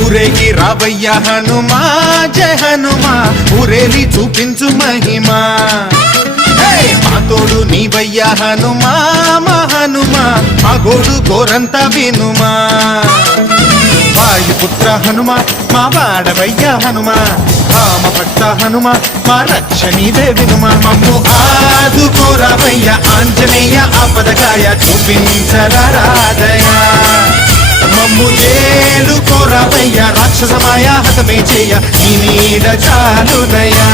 ఊరేగి రావయ్య హనుమా జయ హనుమా ఊరేలి చూపించు మహిమా మా తోడు నీవయ్య హనుమా మా హనుమా మా గోడు గోరంత వినుమా వాయుపుత్ర హనుమా మా వాడవయ్య హనుమా రామ భక్త హనుమా మా రక్షణీదే వినుమా మమ్ము ఆదుకోరావయ్య ఆంజనేయ ఆపదకాయ చూపించరాదయా మమ్ము ఏలు కోరావయ్య రాక్షసమాయ హతమే చేయ నీ నీడ చాలునయా